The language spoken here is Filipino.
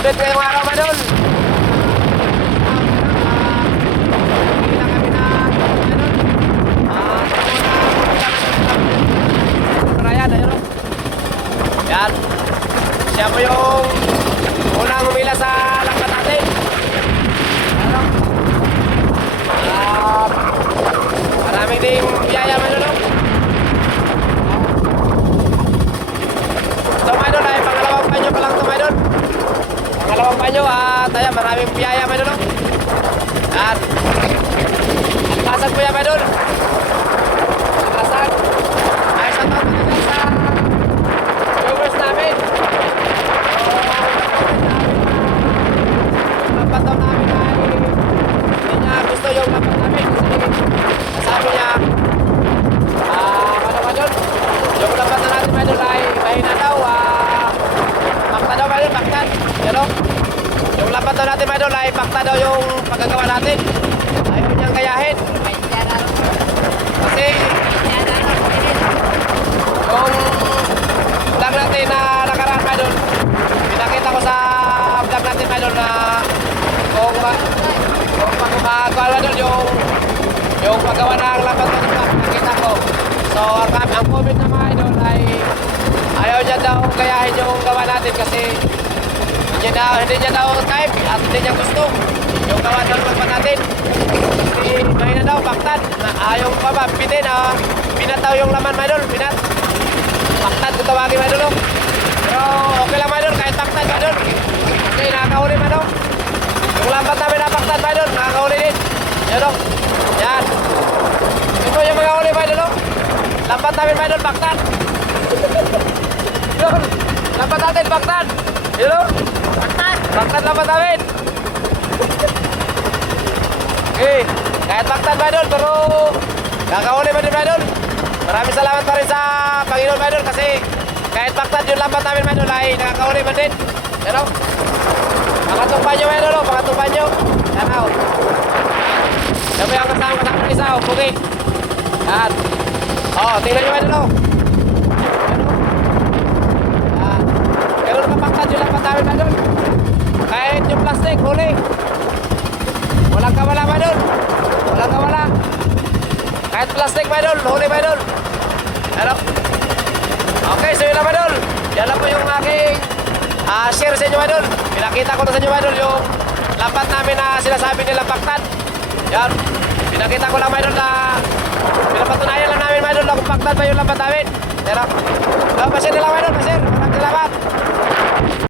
update ngayong araw mga idol. Hindi lang kami na Ryan, ayun. Yan. Siya po yung unang humila sa langkat natin. Ano? Maraming ding biyaya mga idol. So mga idol, ay pangalawang panyo pa lang ito mga idol. Pangalawang panyo at ayan, maraming biyaya mga idol. Yan. Ang kasag po yan mga idol. Ang kasag. Ay, sa taon na sa viewers namin. So, lampat daw namin ay hindi niya gusto yung lampat namin kasi sabi niya ano ba doon? Yung lampat na natin mga idol ay mahina daw pakta daw mga idol, paktan. Yan o. Yung lampat daw natin mga idol ay pakta daw yung pagkagawa natin. Ayaw niyang gayahin. Kasi yung vlog natin na nakaraan mga idol, pinakita ko sa vlog natin mga idol na kung magagawa doon yung paggawa ng lampat na diba, nakita ko. So ang comment na mga idol ay ayaw niya daw gayahin yung gawa natin kasi hindi niya daw type at hindi niya gusto yung gawa ng lampat natin. Kasi mahina daw, baktan. Ayaw pa ba, pinataw yung laman mga idol, pinat. Baktan kung tawagin mga idol. Pero okay lang mga idol, kahit baktan mga idol. Okay, nakakahuli mga idol. Yung lambat namin na baktan mga idol, nakakahuli din. Yan o. Yan. Ito yung mga huli mga idol. Lambat namin mga idol, baktan. Yun. Lambat natin, baktan. Yun o. Baktan. Baktan lambat namin. Okay. Kahit baktan mga idol, pero nakakahuli mga idol. Maraming salamat pa rin sa Panginoon mga idol kasi kahit baktan yung lambat namin mga idol ay nakakahuli man din. Yan o. Pangatong panyo mga idol, pangatong panyo. Yan o. Yan mo yung kasama ng isa o, pugi. Yan. O, tingnan nyo mga idol o. Yan. Ganun ka baktan yung lambat namin mga idol. Kahit yung plastic, huli. Walang kawala mga idol. Walang kawala. Kahit plastic mga idol, huli mga idol. Ano? Okay, so yun lang mga idol. Yan lang po yung aking share sa inyo mga idol. Pinakita ko na sa inyo mga idol yung lambat namin na sinasabi nila baktan. Yan. Pinakita ko lang mga idol na pinapatunayan lang namin mga idol na kung baktan ba yung lambat namin. Yan lang. Pasir nila mga idol, pasir.